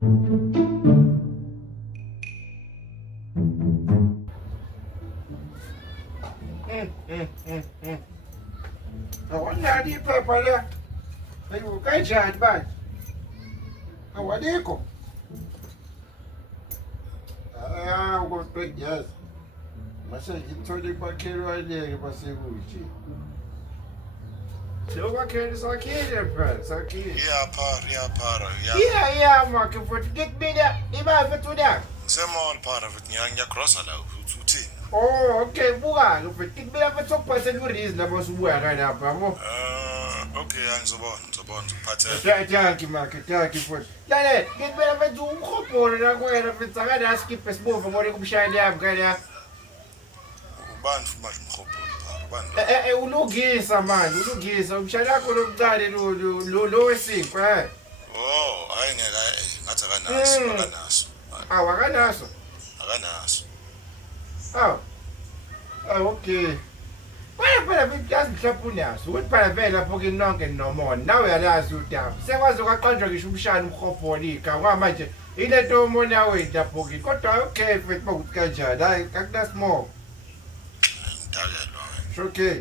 Awunalo iphepha la. Hayibo kanjani manje? Awalikho. Kodwa mase ngithole uMakhelwane-ke basekude. UMakhelwane sakhile phela, sakhile. Phara. Yeah, makhe futhi ngikubila imali futhi unayo. Ngisemall Phara futhi ngiyakrossa la uthini. Oh, okay, buka-ke futhi ngikubila futhi sokubhasela urizi lapho usubuya kanapha yabo. Okay, ngizobona uphathe. Thank you, makhe, thank you futhi. Lalela, ngikubila futhi umkhobholo la kuwena futhi akanaskiphe sibovu ngone kumshayeli yami kana. Ubani futhi manje umkhobholo Phara? Ubani? Ulungisa manje, ulungisa umshayeli wakho lokuqala lo wesinkwa. Oh, hayi ngathi akanaso. Awakanaso. Akanaso. Okay. Phela yazi mhlawumbe unaso. Ukuthi phela vele lapho ke nonke nomona. Nawe uyalazi udaba. Sekwazi ukwaqanjwa ngisho umshana umkhobholo igama manje. Ilento omona wethu lapho ke. Kodwa okay mfethu ukuthi kanjani. Hayi akunasimoko. Ngidalelwa. Okay.